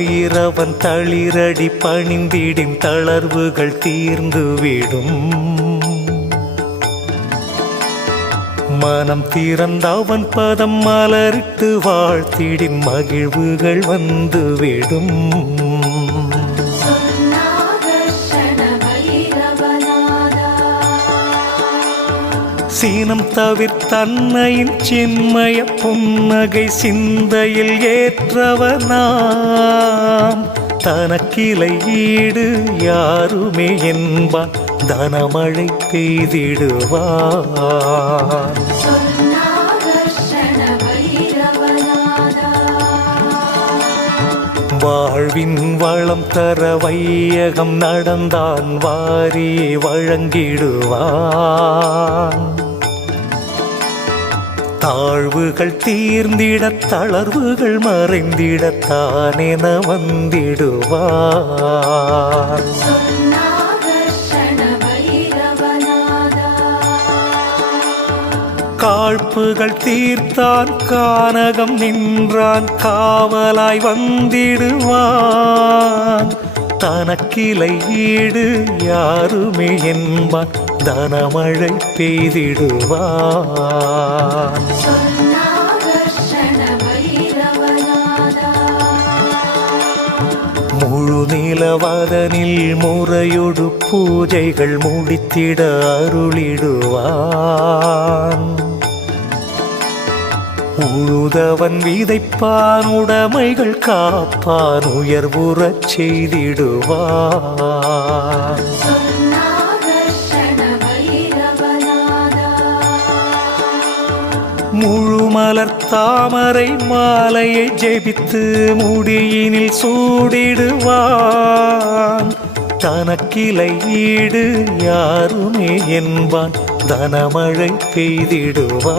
இரவன் தளிரடி பணிந்திடும் தளர்வுகள் தீர்ந்துவிடும். மனம் திறந்தவன் பதம் மலரிட்டு வாழ்த்திடும் மகிழ்வுகள் வந்துவிடும். சீனம் தவிர்த்தன்னையின் சின்மய புன்னகை சிந்தையில் ஏற்றவனாம். தனக்கிளை ஈடு யாருமே என்பான், தனமழை பெய்திடுவான். வாழ்வின் வளம் தர வையகம் நடந்தான் வாரியை வழங்கிடுவான். தாழ்வுகள் தீர்ந்திட தளர்வுகள் மறைந்திடத்தானென வந்திடுவான். காழ்ப்புகள் தீர்த்தான் கானகம் நின்றான் காவலாய் வந்திடுவான். தனக்கிளை ஈடு யாருமே என்பான், தனமழை பெய்திடுவான். முழு நிலவதனில் முறையொடு பூஜைகள் முடித்திட அருளிடுவான். உழுதவன் விதைப்பான் உடைமைகள் காப்பான் உயர்வுறச் செய்திடுவான். முழுமலர் தாமரை மாலையை ஜெபித்து முடியினில் சூடிடுவான். தனக்கிளை ஈடு யாருமே என்பான், தனமழை பெய்திடுவான்.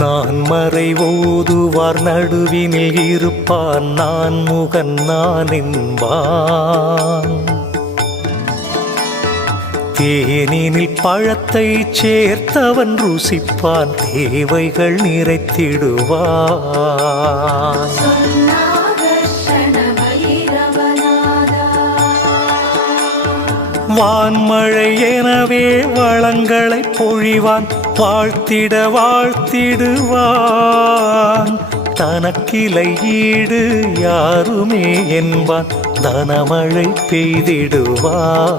நான் மறை ஓதுவார் நடுவினில் இருப்பான், நான் முகன் நான் என்பான். தேனினில் பழத்தை சேர்த்தவன் ருசிப்பான், தேவைகள் நிறைத்திடுவான். வான்மழை எனவே வளங்களை பொழிவான், வாழ்த்திட வாழ்த்திடுவான். தனக்கிளை ஈடு யாருமே என்பான், தனமழை பெய்திடுவான்.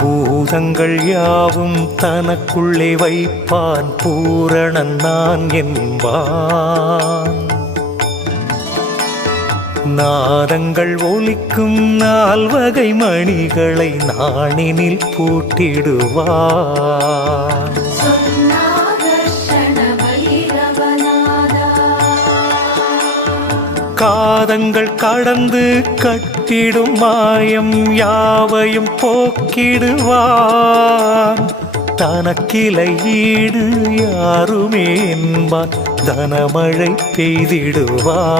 பூதங்கள் யாவும் தனக்குள்ளே வைப்பான், பூரணன் நான் என்பான். நாதங்கள் ஒலிக்கும் நால்வகை மணிகளை நாணினில் பூட்டிடுவான். காதங்கள் கடந்து கட்டிடும் மாயம் யாவையும் போக்கிடுவான். தனக்கிளை ஈடு யாருமே என்பான், தனமழை பெய்திடுவான்.